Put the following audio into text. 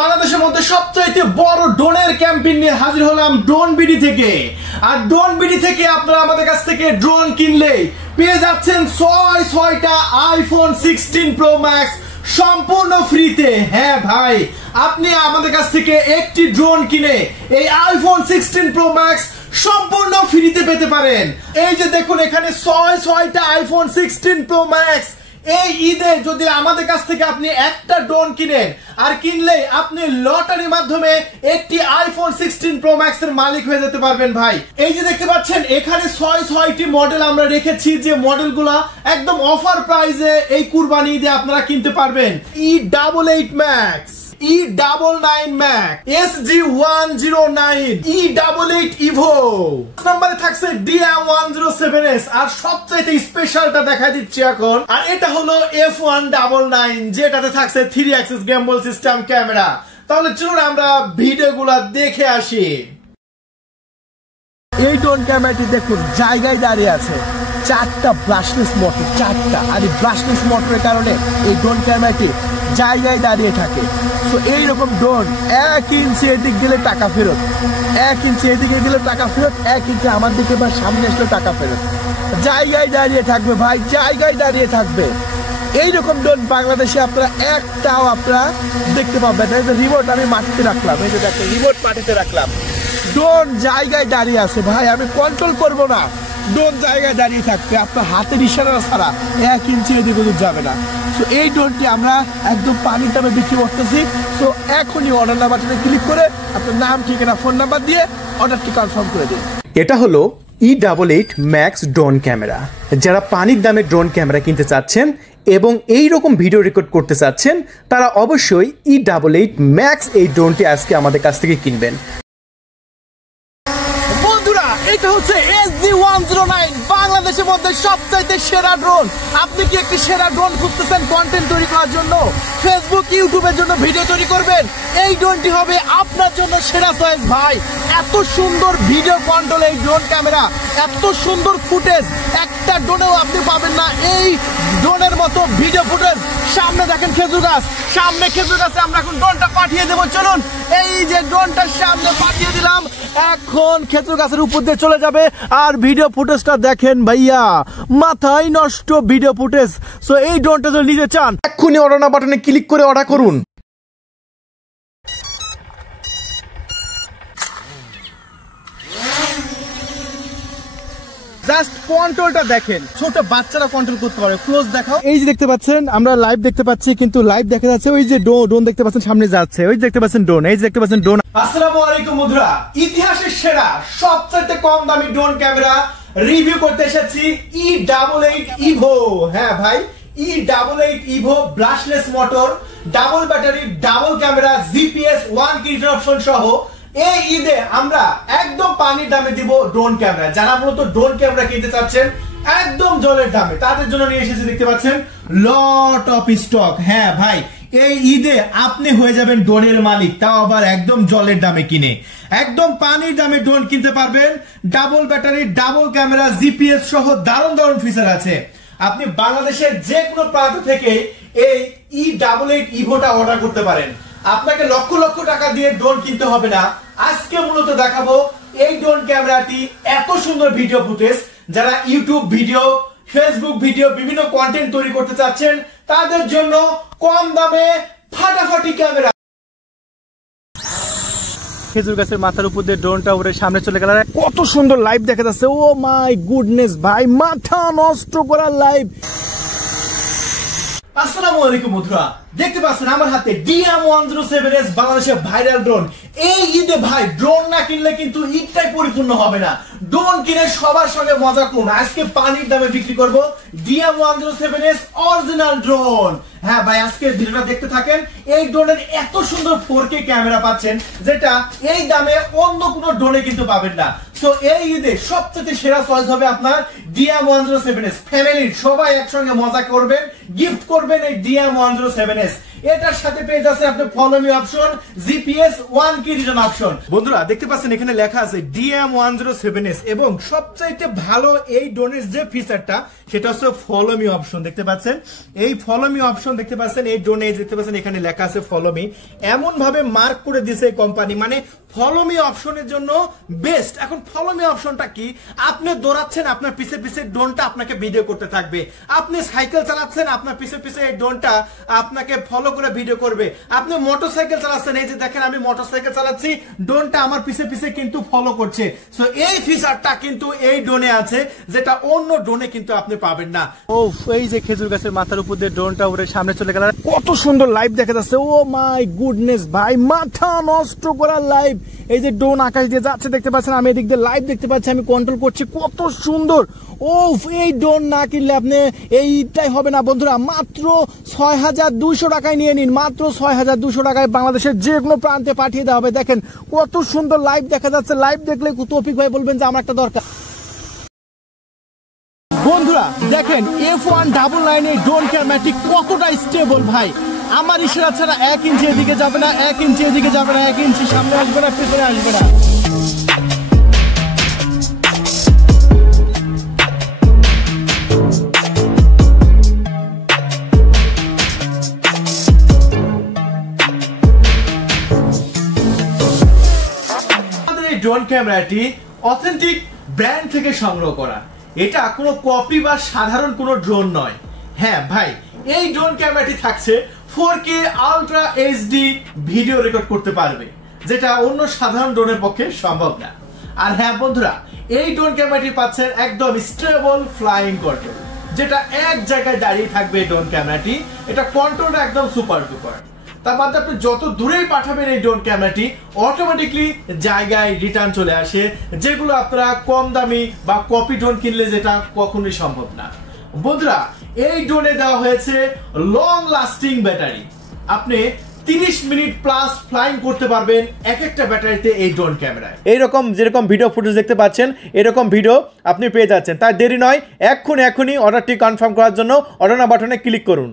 বাংলাদেশের মধ্যে সবচেয়ে বড় ড্রোনের ক্যাম্পেইন নিয়ে হাজির হলাম ড্রোন বিডি থেকে। আর ড্রোন বিডি থেকে আপনারা আমাদের কাছ থেকে ড্রোন কিনলে পেয়ে যাচ্ছেন 6টা আইফোন 16 প্রো ম্যাক্স সম্পূর্ণ ফ্রিতে। হ্যাঁ ভাই, আপনি আমাদের কাছ থেকে একটি ড্রোন কিনে এই আইফোন 16 প্রো ম্যাক্স সম্পূর্ণ ফ্রিতে পেতে পারেন। এই যে দেখুন এখানে 6টা আইফোন 16 প্রো ম্যাক্স। এই ঈদে যদি আমাদের কাছ থেকে আপনি একটা ড্রোন কিনেন আর কিনলে আপনি লটারির মাধ্যমে একটি আইফোন 16 প্রো ম্যাক্স এর মালিক হয়ে যেতে পারবেন ভাই। এই যে দেখতে পাচ্ছেন এখানে 6টি মডেল আমরা রেখেছি, যে মডেলগুলো একদম অফার প্রাইসে এই কুরবানি ঈদে আপনারা কিনতে পারবেন। E88 max, E99 max, SG109, E88 Ivo, নম্বরে থাকছে DM107S। আর সবচেয়ে স্পেশালটা দেখাই দিচ্ছি এখন, আর এটা হলো F199, যেটাতে থাকছে 3 অ্যাক্সিস গিম্বল সিস্টেম ক্যামেরা। তাহলে চলুন আমরা ভিডিওগুলো দেখে আসি। এই ড্রোন ক্যামেরাটি দেখুন জায়গায় দাঁড়িয়ে আছে, 4টা ব্রাশলেস মোটর, 4টা। আর এই ব্রাশলেস মোটরের কারণে এই ড্রোন ক্যামেরাটি জায়গায় দাঁড়িয়ে থাকে। তো এইরকম ড্রোন 1 ইঞ্চি এদিক গেলে টাকা ফেরত, 1 ইঞ্চি এদিকে গেলে টাকা ফেরত, 1 ইঞ্চি আমার দিকে বা সামনে আসলে টাকা ফেরত। জায়গায় দাঁড়িয়ে থাকবে ভাই, জায়গায় দাঁড়িয়ে থাকবে। এইরকম ড্রোন বাংলাদেশে আপনারা একটাও আপনারা দেখতে পাবেন না। এই যে রিমোট আমি মাটিতে রাখলাম, এই যে দেখেন রিমোট মাটিতে রাখলাম, ড্রোন জায়গায় দাঁড়িয়ে আছে ভাই। আমি কন্ট্রোল করবো না, ড্রোন জায়গায় দাঁড়িয়ে থাকবে, আপনার হাতের ইশারা ছাড়া 1 ইঞ্চি এদিক ওদিক যাবে না। তো এই ড্রোনটি আমরা একদম পানির দামে বিক্রি করতেছি। তো এখনই অর্ডার নাম্বার বাটনে ক্লিক করে আপনার নাম, ঠিকানা, ফোন নাম্বার দিয়ে অর্ডারটি কনফার্ম করে দিন। এটা হলো E88 ম্যাক্স ড্রোন ক্যামেরা। যারা পানির দামে ড্রোন ক্যামেরা কিনতে চাচ্ছেন এবং এই রকম ভিডিও রেকর্ড করতে চাচ্ছেন, তারা অবশ্যই E88 ম্যাক্স এই ড্রোনটি আজকে আমাদের কাছ থেকে কিনবেন। এটা হচ্ছে SG109, বাংলাদেশের মধ্যে সবচাইতে সেরা ড্রোন। আপনি কি একটি সেরা ড্রোন খুঁজতেছেন কন্টেন্ট তৈরি করার জন্য, ফেসবুক ইউটিউবের জন্য ভিডিও তৈরি করবেন? এই ড্রোনটি হবে আপনার জন্য সেরা চয়েস ভাই। এত সুন্দর ভিডিও কন্ট্রোল এই ড্রোন ক্যামেরা, এত সুন্দর ফুটেজ একটা ড্রোনেও আপনি পাবেন না। এই ড্রোনের মতো ভিডিও ফুটেজ। সামনে দেখেন খেজুর গাছ, সামনে খেজুর গাছে আমরা এখন ড্রোনটা পাঠিয়ে দেবো। চলুন, এই যে ড্রোনটার সামনে পাঠিয়ে দিলাম, এখন খেজুর গাছের উপর দিয়ে চলে যাবে। আর ভিডিও ফুটেজটা দেখেন ভাইয়া, মাথায় নষ্ট ভিডিও ফুটেজ। সো এই ড্রোনটা যদি নিতে চান এক্ষুনি অর্ডার নাম্বার বাটনে ক্লিক করে অর্ডার করুন। জাস্ট কন্ট্রোলটা দেখেন, ছোট বাচ্চারা কন্ট্রোল করতে পারে। ক্লোজ দেখাও, এই যে দেখতে পাচ্ছেন আমরা লাইভ দেখতে পাচ্ছি, কিন্তু লাইভ দেখা যাচ্ছে ওই যে ড্রোন দেখতে পাচ্ছেন সামনে যাচ্ছে, ওই যে দেখতে পাচ্ছেন ড্রোন, এই যে দেখতে পাচ্ছেন ড্রোন। আসসালামু আলাইকুম বন্ধুরা, ইতিহাসের সেরা সবচেয়ে কম দামি ড্রোন ক্যামেরা রিভিউ করতে এসেছি, E88 ইভো। হ্যাঁ ভাই, E88 Evo, brushless motor, double battery, double camera, GPS 1 কি অপশন সহ এই ঈদে আমরা একদম পানির দামে দিব ড্রোন ক্যামেরা। যারা মূলত ড্রোন ক্যামেরা কিনতে চাচ্ছেন একদম জলের দামে, তাদের জন্য নিয়ে এসেছি দেখতে পাচ্ছেন লট অফ স্টক। হ্যাঁ ভাই, এই ঈদে আপনি হয়ে যাবেন ড্রোনের মালিক, তাও আবার একদম জলের দামে কিনে। একদম পানির দামে ড্রোন কিনতে পারবেন, double battery, double camera, GPS সহ দারুণ দারুণ ফিচার আছে। আপনি বাংলাদেশের যে কোনো প্রান্ত থেকে এই E88 ইভোটা অর্ডার করতে পারেন। আপনাকে লক্ষ লক্ষ টাকা দিয়ে ড্রোন কিনতে হবে না। আজকে মূলত দেখাবো এই ড্রোন ক্যামেরাটি, এত সুন্দর ভিডিও ফুটেজ। যারা ইউটিউব ভিডিও, ফেসবুক ভিডিও, বিভিন্ন কন্টেন্ট তৈরি করতে চাচ্ছেন তাদের জন্য কম দামে ফাটাফাটি ক্যামেরা। খেজুর গাছের মাথার উপর দিয়ে ড্রোনটা উড়ে সামনে চলে গেল, কত সুন্দর লাইভ দেখা যাচ্ছে। ও মাই গুডনেস ভাই, মাথা নষ্ট করা লাইভ। আসসালামু আলাইকুম বন্ধুরা, দেখতে পাচ্ছেন আমার হাতে DM107S, বাংলাদেশের ভাইরাল ড্রোন। এই ঈদে ভাই ড্রোন না কিনলে কিন্তু ঈদটাই পরিপূর্ণ হবে না। ড্রোন কিনে সবার সঙ্গে মজা করুন। আজকে পানির দামে বিক্রি করব DM107S অরিজিনাল ড্রোন। হ্যাঁ ভাই, আজকে ভিডিওটা দেখতে থাকেন। এই ড্রোনের এত সুন্দর 4K ক্যামেরা পাচ্ছেন, যেটা এই দামে অন্য কোনো ড্রোনে কিন্তু পাবেন না। সো এই ঈদে সবচেয়ে সেরা চয়েস হবে আপনার DM107S। ফ্যামিলির সবাই একসঙ্গে মজা করবেন, গিফট করবেন এই DM107S। এটার সাথে পেয়ে যাচ্ছে আপনি ফলো মি অপশন, জিপিএস 1 কি রিটার্ন অপশন। বন্ধুরা দেখতে পাচ্ছেন এখানে লেখা আছে DM107S এবং সবচাইতে ভালো এই ড্রোনের যে ফিচারটা সেটা হচ্ছে ফলো মি অপশন। দেখতে পাচ্ছেন এই ফলো মি অপশন, দেখতে পাচ্ছেন এই ড্রোনে দেখতে পাচ্ছেন এখানে লেখা আছে ফলো মি, এমন ভাবে মার্ক করে দিয়েছে কোম্পানি, মানে ফলো মি অপশনের জন্য বেস্ট। এখন ফলো মি অপশনটা কি? আপনি দৌড়াচ্ছেন, আপনার পিছে পিছে ড্রোনটা আপনাকে ভিডিও করতে থাকবে। আপনি সাইকেল চালাচ্ছেন, আপনার পিছে পিছে এই ড্রোনটা আপনাকে ফলো করে ভিডিও করবে। আপনি মোটরসাইকেল চালাচ্ছেন, এই যে দেখেন আমি মোটরসাইকেল চালাচ্ছি, ড্রোনটা আমার পিছে পিছে কিন্তু ফলো করছে। সো এই ফিচারটা কিন্তু এই ড্রোনে আছে, যেটা অন্য ড্রোনে কিন্তু আপনি পাবেন না। ও এই যে খেজুর গাছের মাথার উপর দিয়ে ড্রোনটা উড়ে সামনে চলে গেল, কত সুন্দর লাইভ দেখা যাচ্ছে। ও মাই গুডনেস ভাই, মাথা নষ্ট করা লাইভ। এই যে ড্রোন আকাশ দিয়ে যাচ্ছে দেখতে পাচ্ছেন, আমি এদিক দিয়ে লাইভ দেখতে পাচ্ছি, আমি কন্ট্রোল করছি, কত সুন্দর। ও এই ড্রোন না কিনলে আপনি এইটাই হবে না বন্ধুরা। মাত্র ৬,২০০ টাকায় নিয়ে নিন, মাত্র ৬,২০০ টাকায় বাংলাদেশের যে কোনো প্রান্তে পাঠিয়ে দেওয়া হবে। দেখেন কত সুন্দর লাইভ দেখা যাচ্ছে। লাইভ দেখলে তৌফিক ভাই বলবেন যে আমার একটা দরকার। বন্ধুরা দেখেন F199 এর ড্রোন ক্যামেরাটি কতটা স্টেবল ভাই। আমার ইশারা ছাড়া 1 ইঞ্চি এদিকে যাবে না, 1 ইঞ্চি এদিকে যাবে না, 1 ইঞ্চি সামনে আসবে না, পিছনে আসবে না। আমাদের এই ড্রোন ক্যামেরাটি অথেন্টিক ব্র্যান্ড থেকে সংগ্রহ করা, এটা কোনো কপি বা সাধারণ কোনো ড্রোন নয়। হ্যাঁ ভাই, এই ড্রোন ক্যামেরাটি থাকছে 4K ultra HD video record করতে পারবে, যেটা অন্য সাধারণ ড্রোনের পক্ষে সম্ভব না। আর হ্যাঁ বন্ধুরা, এই ড্রোন ক্যামেরাটি পাচ্ছেন একদম স্টেবল ফ্লাইং কন্ট্রোল, যেটা এক জায়গায় দাঁড়িয়ে থাকবে এই ড্রোন ক্যামেরাটি। এটা কন্ট্রোলটা একদম সুপার ডুপার। তার বাদে আপনি যত দূরেই পাঠাবেন এই ড্রোন ক্যামেরাটি অটোমেটিকলি জায়গায় রিটার্ন চলে আসে, যেগুলো আপনারা কম দামি বা কপি ড্রোন কিনলে যেটা কখনোই সম্ভব না। বন্ধুরা এই ড্রোনে দেওয়া হয়েছে লং লাস্টিং ব্যাটারি। আপনি 30 মিনিট প্লাস ফ্লাইং করতে পারবেন এক একটা ব্যাটারিতে এই ড্রোন ক্যামেরায়। এইরকম যেরকম ভিডিও ফুটেজ দেখতে পাচ্ছেন, এরকম ভিডিও আপনি পেয়ে যাচ্ছেন। তাই দেরি নয়, এক্ষুনি অর্ডারটি কনফার্ম করার জন্য অর্ডার নাও বাটনে ক্লিক করুন।